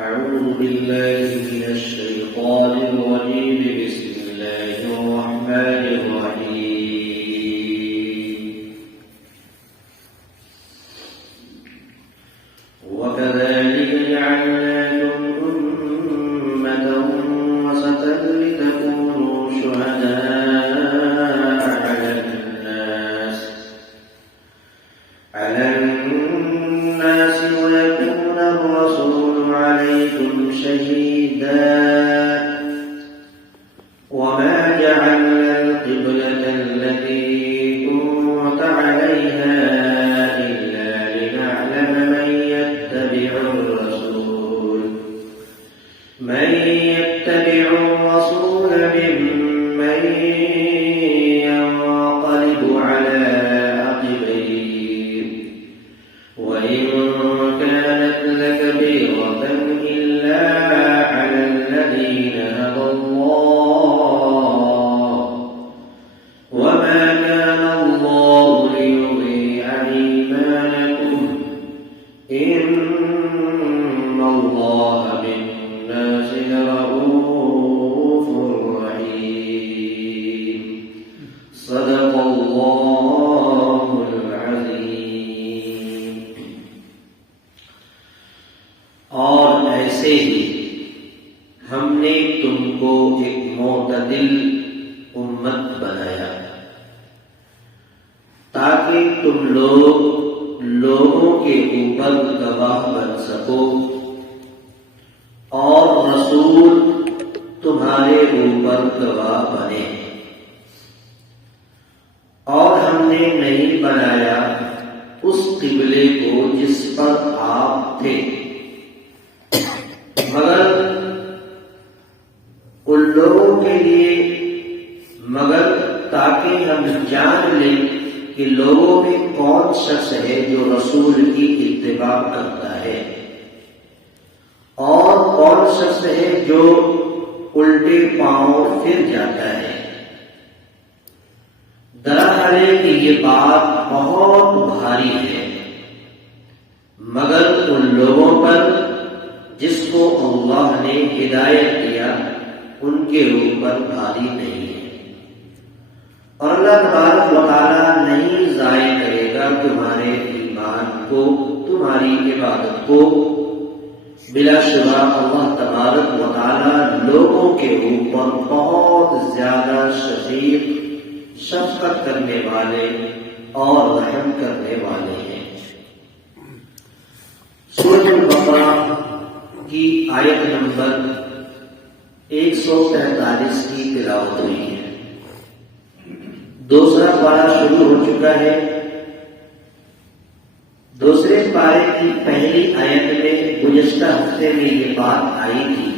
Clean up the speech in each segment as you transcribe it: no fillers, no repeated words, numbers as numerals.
أعوذ بالله من الشيطان الرجيم بسم الله الرحمن الرحيم وكذلك جعلناكم أمة وسطا لتكونوا شهداء على الناس ويكون الرسول عليكم شهيدا وما جعلنا القبلة التي كنت عليها إلا لنعلم من يتبع الرسول ممن ينقلب على عقبيه وإن كانت لكبيرة إلا على الذين هدى الله وما كان الله ليضيع إيمانكم إن الله بالناس لرؤوف رحيم صدق الله العظيم. اور ایسے ہی ہم نے تم کو ایک معتدل امت بنایا تاکہ تم لوگوں کے اوپر گواہ بن سکو اور رسول تمہارے اوپر گواہ بنے. اور ہم نے نہیں بنایا اس قبلے کو جس پر آپ تھے مگر ان لوگوں کے لیے تاکہ ہم جان لیں کہ لوگوں میں کون شخص ہے جو رسول کی اتباع کرتا ہے اور کون شخص ہے جو الٹے پاؤں پھر جاتا ہے. دراصل ہے کہ یہ بات بہت بھاری ہے مگر ان لوگوں پر جس کو اللہ نے ہدایت دیا ان کے اوپر بھاری نہیں ہے. اور اللہ تبارک و تعالیٰ نہیں ضائع کرے گا تمہارے ایمان کو، تمہاری عبادت کو. بلا شبہ اللہ تبارک و تعالیٰ لوگوں کے اوپر بہت زیادہ شفیق، شفقت کرنے والے اور رحم کرنے والے ہیں. سورۃ البقرہ کی آیت نمبر 143 کی تلاوت ہوئی ہے. دوسرا پارہ شروع ہو چکا ہے. دوسرے پارے کی پہلی آیت میں گزشتہ ہفتے میں یہ بات آئی تھی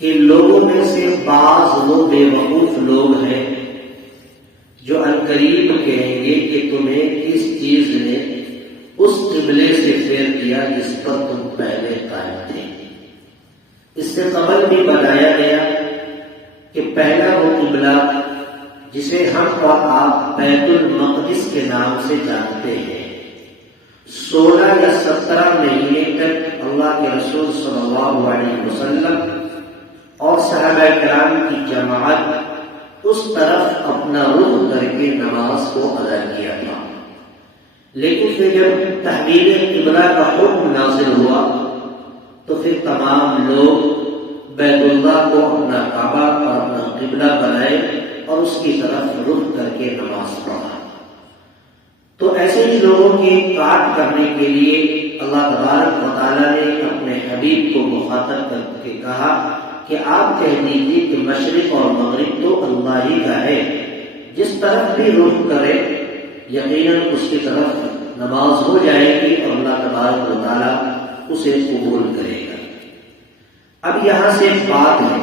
کہ لوگوں میں سے بعض وہ بے وقوف لوگ ہیں جو عنقریب کہیں گے کہ تمہیں کس چیز نے اس قبلے سے پھیر دیا جس پر تم پہلے قائم تھے. اس سے قبل بھی بتایا گیا کہ پہلا وہ قبلہ جسے ہم اور آپ بیت المقدس کے نام سے جانتے ہیں، 16 یا 17 مہینے تک اللہ کے رسول صلی اللہ علیہ وسلم اور صحابہ کرام کی جماعت اس طرف اپنا رخ کر کے نماز کو ادا کیا تھا. لیکن پھر جب تحویل قبلہ کا حکم نازل ہوا تو پھر تمام لوگ بیت اللہ کو اپنا کعبہ اور اپنا قبلہ بنائے اور اس کی طرف رخ کر کے نماز پڑھا. تو ایسے ہی لوگوں کی کاٹ کرنے کے لیے اللہ تبارک و تعالیٰ نے اپنے حبیب کو مخاطب کر کے کہا کہ آپ کہہ دیجیے کہ مشرق اور مغرب تو اللہ ہی کا ہے، جس طرف بھی رخ کرے یقیناً اس کی طرف نماز ہو جائے گی اور اللہ تبارک و تعالیٰ اسے قبول کرے گا. اب یہاں سے ایک بات ہے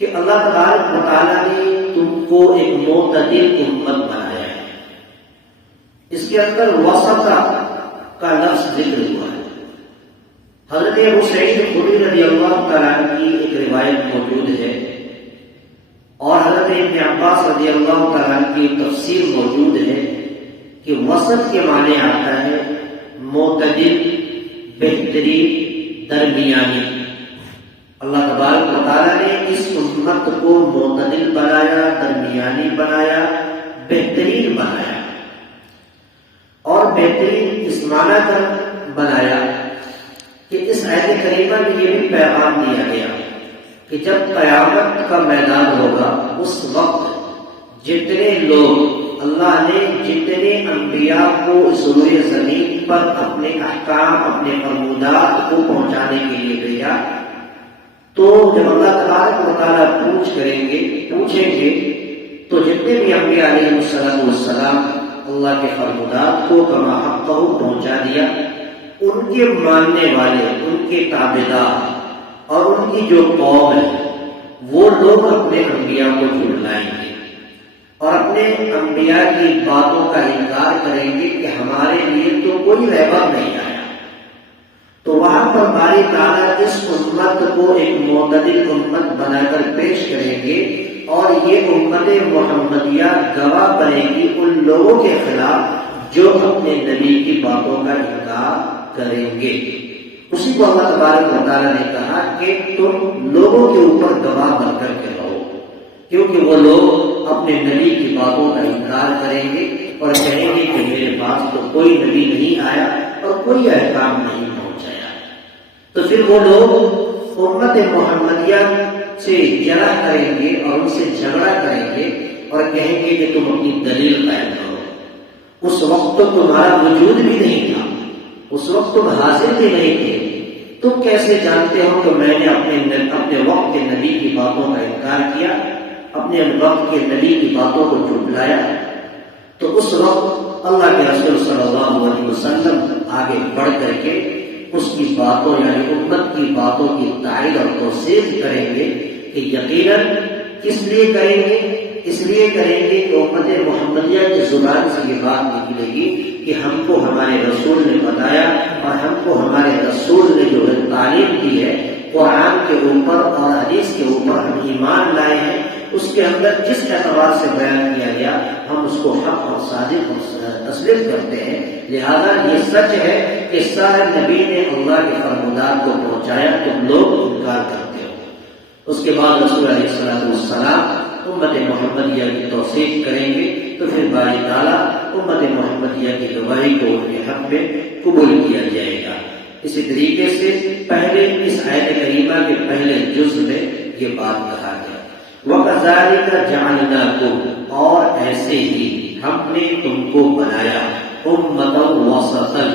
کہ اللہ تبارک و تعالیٰ نے تم کو ایک معتدل امت بنایا ہے. اس کے اندر وسط کا لفظ ذکر ہوا ہے. حضرت ابو سعید خدری رضی اللہ تعالیٰ عنہ کی ایک روایت موجود ہے اور حضرت ابن عباس رضی اللہ تعالیٰ عنہ کی تفسیر موجود ہے کہ وسط کے معنی آتا ہے معتدل، بہترین، درمیانی. اللہ تبارک و تعالیٰ نے اس امت کو معتدل بنایا، درمیانی بنایا، بہترین بنایا. اور بہترین اس معنی کر بنایا کہ اس آیت کریمہ میں یہ بھی پیغام دیا گیا کہ جب قیامت کا میدان ہوگا اس وقت جتنے لوگ اللہ نے جتنے انبیاء کو سروئے زمین پر اپنے احکام، اپنے فرمودات کو پہنچانے کے لیے بھیجا، تو جب اللہ تبارک و تعالیٰ پوچھیں گے تو جتنے بھی انبیاء علیہ السلام اللہ کے فرمودات کو کما حقہ پہنچا دیا، ان کے ماننے والے، ان کے تابعدار اور ان کی جو قوم ہے وہ لوگ اپنے انبیاء کو جھٹلائیں گے اور اپنے انبیاء کی باتوں کا انکار کریں گے کہ ہمارے لیے تو کوئی رہبر نہیں آیا. تو وہاں پر باری تعالیٰ اس امت کو ایک معتدل امت بنا کر پیش کریں گے اور یہ امت محمدیہ گواہ بنے گی ان لوگوں کے خلاف جو اپنے نبی کی باتوں کا انکار کریں گے. اسی کو اللہ تبارک و تعالیٰ نے کہا کہ تم لوگوں کے اوپر گواہ بن کر کے رہو، کیونکہ وہ لوگ اپنے نبی کی باتوں کا انکار کریں گے اور کہیں گے کہ میرے پاس تو کوئی نبی نہیں آیا اور کوئی احکام نہیں پہنچایا. تو پھر وہ لوگ امت محمدیہ سے جرح کریں گے اور ان سے جھگڑا کریں گے اور کہیں گے کہ تم اپنی دلیل قائم کرو. اس وقت تو تمہارا وجود بھی نہیں تھا، اس وقت تم حاضر بھی نہیں تھے، تم کیسے جانتے ہو کہ میں نے اپنے وقت کے نبی کی باتوں کا انکار کیا، اپنے وقت کے نبی کی باتوں کو جھٹلایا. تو اس وقت اللہ کے رسول صلی اللہ علیہ وسلم آگے بڑھ کر کے اس کی باتوں یعنی امت کی باتوں کی تائید اور توثیق کریں گے کہ یقیناً کس لیے کریں گے؟ اس لیے کریں گے کہ امت محمدیہ کی زبان سے یہ بات نکلے گی کہ ہم کو ہمارے رسول نے بتایا اور ہم کو ہمارے رسول نے جو تعلیم دی ہے قرآن کے اوپر اور حدیث کے اوپر ہم ایمان لائے ہیں، اس کے اندر جس اعتبار سے بیان کیا گیا ہم اس کو حق اور صادق اور تسلیم کرتے ہیں. لہذا یہ سچ ہے کہ سارے نبی نے اللہ کے فرمودات کو پہنچایا، تم لوگ انکار کرتے ہو. اس کے بعد رسول علیہ السلام امت محمدیہ کی توثیق کریں گے تو پھر باری تعالیٰ امت محمدیہ کی گواہی کو ان کے حق میں قبول کیا جائے گا. اسی طریقے سے پہلے اس آیت کریمہ کے پہلے جز میں یہ بات کہا گیا وَكَذَلِكَ جَعَلْنَاكُمْ اور ایسے ہی ہم نے تم کو بنایا امة وسطا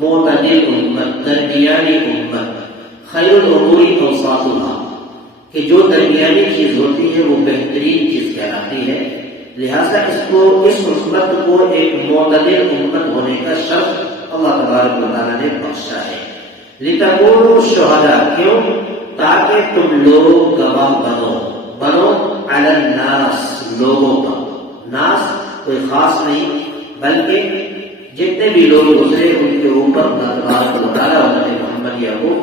معتدل امت، درمیانی امت، خیر الامور اوساطها کہ جو درمیانی چیز ہوتی ہے وہ بہترین چیز کہلاتی ہے. لہذا اس امت کو ایک معتدل امت ہونے کا شرف اللہ تبارک و تعالیٰ نے بخشا ہے. لِتَكُونُوا شُهَدَاءَ کیوں؟ تاکہ تم لوگ گواہ بنو علی الناس لوگوں پر. ناس کوئی خاص نہیں بلکہ جتنے بھی لوگ گزرے ان کے اوپر اللہ تبارک و تعالیٰ امت محمدیہ کو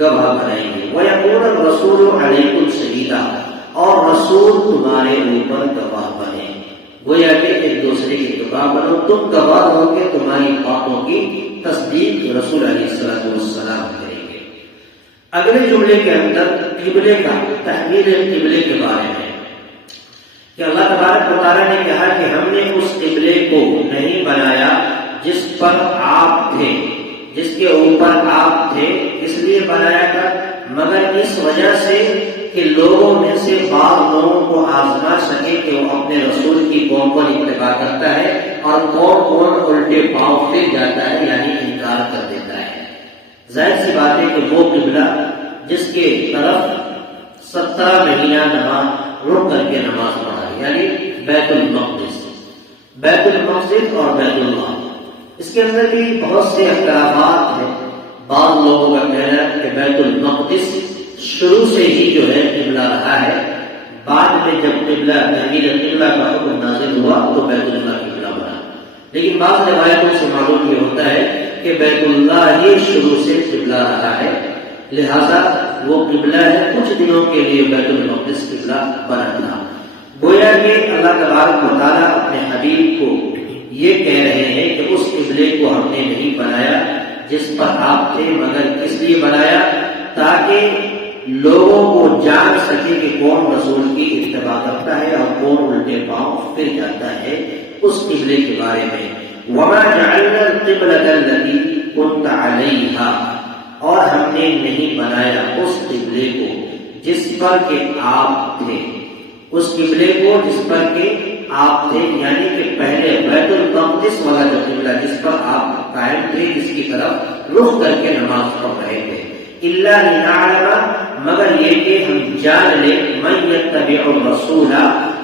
گواہ بنائیں گے. وَيَكُونَ الرَّسُولُ عَلَيْكُمْ شَهِيدًا اور رسول تمہارے اوپر گواہ بنے. گویا کہ ایک دوسرے کی گواہ بنو، تم گواہ ہو کے تمہاری باتوں کی تصدیق رسول علیہ السلام کریں گے. اگلے جملے کے اندر قبلے کا تحویل قبلے کے بارے میں کہ اللہ تبارک و تعالیٰ نے کہا کہ ہم نے اس قبلے کو نہیں بنایا جس پر آپ تھے، جس کے اوپر آپ تھے، اس لیے بنایا تھا مگر اس وجہ سے کہ لوگوں میں سے بعض لوگوں کو آزما سکے کہ وہ اپنے رسول کی قوم پر اتباع کرتا ہے اور کون الٹے پاؤں پھر جاتا ہے یعنی انکار کر دیتا ہے. ظاہر سی بات ہے کہ وہ قبلہ جس کے طرف 17 مہینہ نماز رک کر کے نماز پڑھا یعنی بیت المقدس اور بیت اللہ، اس کے اندر بھی بہت سے اختلافات ہیں. بعض لوگوں کا کہنا ہے کہ بیت المقدس شروع سے ہی جو ہے قبلہ رہا ہے، بعد میں جب تحویل قبلہ کا حکم نازل ہوا تو بیت اللہ قبلہ بنا. لیکن بعض روایتوں سے معلوم یہ ہوتا ہے کہ بیت اللہ ہی شروع سے قبلہ رہا ہے، لہذا وہ قبلہ ہے. کچھ دنوں کے لیے بیت المقدس قبلہ بنا تھا. گویا کہ اللہ تبارک و تعالیٰ اپنے حبیب کو یہ کہہ رہے ہیں کہ اس قبلے کو ہم نے نہیں بنایا جس پر آپ تھے، مگر کس لیے بنایا؟ تاکہ لوگوں کو جان سکے کہ کون رسول کی اتباع کرتا ہے اور کون الٹے پاؤں پھر جاتا ہے اس قبلے کے بارے میں۔ وَمَا جَعَلْنَا الْقِبْلَةَ الَّتِي كُنْتَ عَلَيْهَا، اور ہم نے نہیں بنایا اس قبلے کو جس پر کہ آپ تھے، اس قبلے کو جس پر کہ آپ تھے، یعنی کہ پہلے بیت المقدس والا جو قبلہ جس پر آپ قائم تھے، جس کی طرف رخ کر کے نماز پڑھ رہے تھے، إِلَّا لِنَعْلَمَ، مگر یہ کہ ہم جان لیں، مَن يَتَّبِعُ الرَّسُولَ،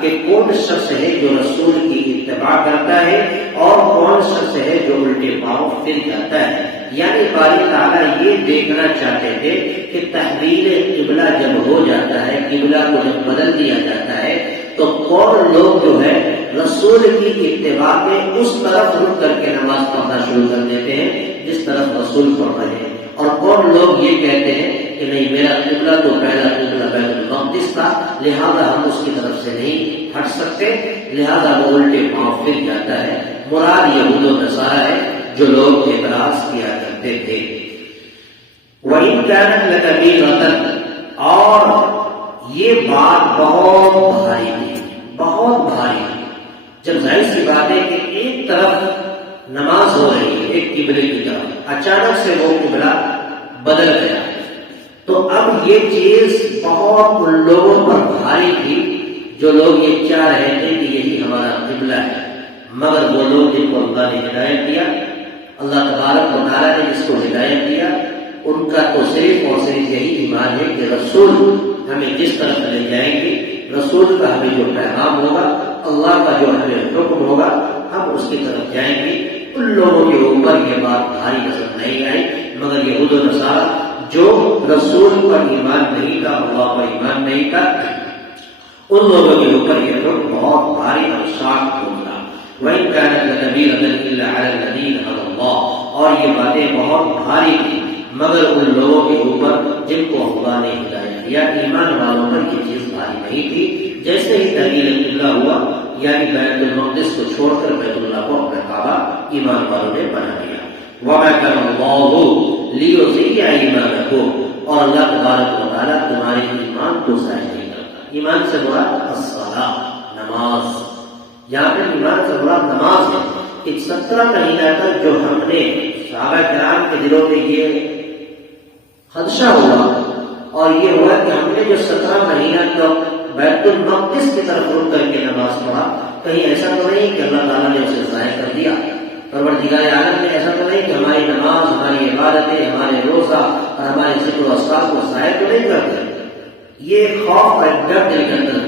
کہ کون شخص ہے جو رسول کی اتباع کرتا ہے اور کون شخص ہے جو الٹے پاؤں پھر جاتا ہے۔ یعنی باری تعالیٰ یہ دیکھنا چاہتے تھے کہ تحویل قبلہ جب ہو جاتا ہے، قبلہ کو جب بدل دیا جاتا ہے، تو کون لوگ جو ہے رسول کی اتباع میں اس طرف رک کر کے نماز پڑھنا شروع کر دیتے ہیں جس طرف رسول پڑھ رہے ہیں، اور کون لوگ یہ کہتے ہیں کہ نہیں، میرا قبلہ تو پہلا قبلہ بیت المقدس تھا، لہذا ہم اس کی طرف سے نہیں ہٹ سکتے، لہذا وہ الٹے پاؤں پھر جاتا ہے۔ مراد یہود و نصارہ ہے جو لوگ اعتراض کیا کرتے تھے۔ وَإِن كَانَتْ لَكَبِيرَةً، اور یہ بات بہت بھاری تھی، بہت بھاری۔ جب ظاہر سی بات ہے کہ ایک طرف نماز ہو رہی ہے ایک قبلے کی طرف، اچانک سے وہ قبلہ بدل گیا، تو اب یہ چیز بہت ان لوگوں پر بھاری تھی جو لوگ یہ چاہ رہے تھے کہ یہی ہمارا قبلہ ہے، مگر وہ لوگ جن کو اللہ نے ہدایت دیا، اللہ تبارک و تعالیٰ نے جس کو ہدایت دیا، ان کا تو صرف اور صرف یہی ایمان ہے کہ رسول ہمیں جس طرف لے جائیں گے، رسول کا ہمیں جو پیغام ہوگا، اللہ کا جو ہمیں حکم ہوگا، ہم اس کی طرف جائیں گے۔ ان لوگوں کے اوپر یہ بات بھاری نظر نہیں آئی، مگر یہود و نصارہ جو رسول پر ایمان نہیں تھا، اللہ پر ایمان نہیں تھا، ان لوگوں کے اوپر یہ حکم بہت بھاری اور سخت ہوگا۔ وَإِن كَانَتْ لَكَبِيرَةً إِلَّا عَلَى الَّذِينَ هَدَى اللَّهُ، اور یہ باتیں بہت بھاری تھی مگر ان لوگوں کے اوپر جن کو اللہ نے ہدایت دیا، ایمان والوں پر یہ چیز بھاری نہیں تھی۔ جیسے ہی تغییر قبلہ ہوا، یعنی بیت المقدس کو چھوڑ کر بیت اللہ کو اپنا کعبہ ایمان والوں نے بنا لیا۔ وَمَا كَانَ اللَّهُ لِيُضِيعَ إِيمَانَكُمْ، اور اللہ تبارک و تعالیٰ تمہارے ایمان کو ضائع نہیں کرتا۔ ایمان سے مراد الصلاۃ، نماز، یہاں پہ ایمان سے مراد نماز ہے۔ کہ 17 مہینہ تک جو ہم نے صحابہ کرام کے دلوں میں یہ خدشہ ہوا اور یہ ہوا کہ ہم نے جو 17 مہینہ تک بیت المقدس کی طرف رک کر کے نماز پڑھا، کہیں ایسا تو نہیں کہ اللہ تعالیٰ نے اسے ضائع کر دیا، پروردگار عالم نے ایسا تو نہیں کہ ہماری نماز، ہماری عبادتیں، ہمارے روزہ اور ہمارے ذکر و اذکار کو ضائع تو نہیں کر دیا۔ یہ خوف اور ڈر دل کے اندر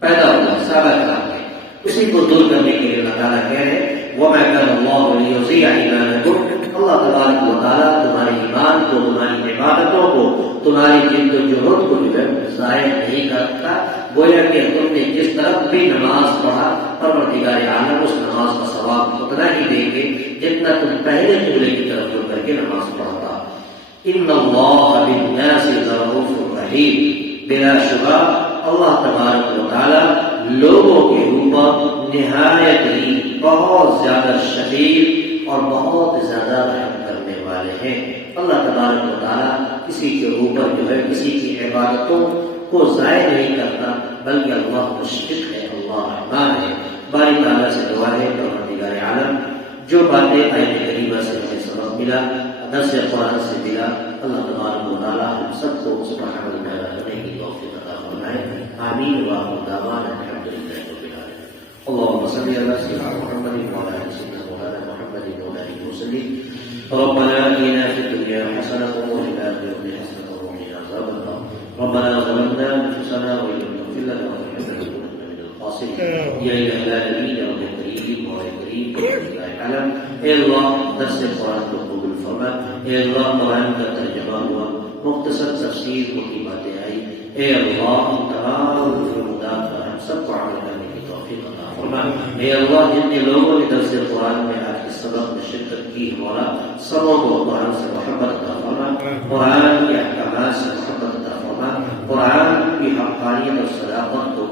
پیدا ہوا صحابہ کرام میں، اسی کو دور کرنے کے لیے اللہ تعالیٰ کہہ رہے وَمَا كَانَ اللَّهُ لِيُضِيعَ إِيمَانَكُمْ، اللہ تبارک و تعالیٰ تمہارے ایمان کو، تمہاری عبادتوں کو، تمہاری جد و جہد کو جو ہے ضائع نہیں کرتا۔ گویا کہ تم نے جس طرف بھی نماز پڑھا، پروردگار عالم اس نماز کا ثواب اتنا ہی دیں گے جتنا تم پہلے قبلے کی طرف رک کر کے نماز پڑھتا۔ ان اللہ بالناس لرؤوف رحیم، بلا شبہ اللہ تبارک و تعالیٰ لوگوں کے اوپر نہایت ہی بہت زیادہ شدید اور بہت زیادہ رحم کرنے والے ہیں۔ اللہ تبارک و تعالیٰ کسی کے اوپر جو ہے کسی کی عبادتوں کو ضائع نہیں کرتا، بلکہ اللہ مشفق ہے، اللہ رحمان ہے۔ باری تعالیٰ سے دعا ہے پروردگار عالم جو باتیں آیت کریمہ سے ہمیں سبق ملا، درس قرآن سے ملا، اللہ تبارک و تعالیٰ ہم سب کو اس پر عمل پیدا کرنے کی توفیق عطا فرمائے۔ آمین وآخر دعوانا الحمد للہ رب العالمین۔ اللهم صل على سيدنا محمد وعلى آل سيدنا مولانا محمد وعلى آله وسلم۔ ربنا آتنا في الدنيا حسنة وفي الآخرة حسنة وقنا عذاب النار۔ ربنا ظلمنا أنفسنا وإن لم تغفر لنا وترحمنا لنكونن من الخاسرين۔ يا إله العالمين يا رب الكريم ويا كريم يا عالم، اے اللہ درس قرآن کو قبول فرما، اے اللہ قرآن کا ترجمہ ہوا، مختصر تفسیر کی باتیں آئی، اے اللہ تمام فرمودات پر ہم سب کو عمل کرنے کی توفیق عطا فرما۔ اے اللہ جن لوگوں نے درس قرآن میں آج کے سبق میں شرکت کی، مولا سبوں کو قرآن سے محبت عطا فرما، قرآن کے احکامات سے محبت عطا فرما، قرآن کی حقانیت اور صداقت کو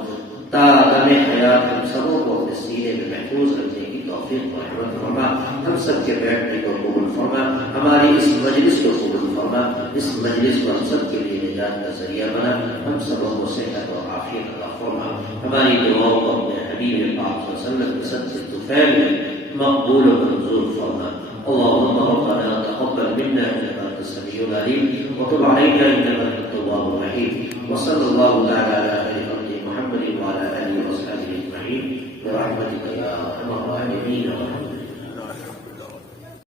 تا دم حیات ہم سبوں کو اپنے سینے میں محفوظ رکھنے کی توفیق و رحمت فرما۔ ہم سب کے بیٹھنے کو قبول فرما، ہماری اس مجلس کو قبول فرما، اس مجلس کو ہم سب کے لیے نجات کا ذریعہ بنا، ہم سب کو صحت اور عافیت عطا فرما، ہماری دعاؤں کو اپنے حبیب پاک صلی اللہ علیہ وسلم کے صدقے طفیل میں مقبول و منظور فرما. اللهم ربنا تقبل منا انك انت السميع العليم وتب علينا انك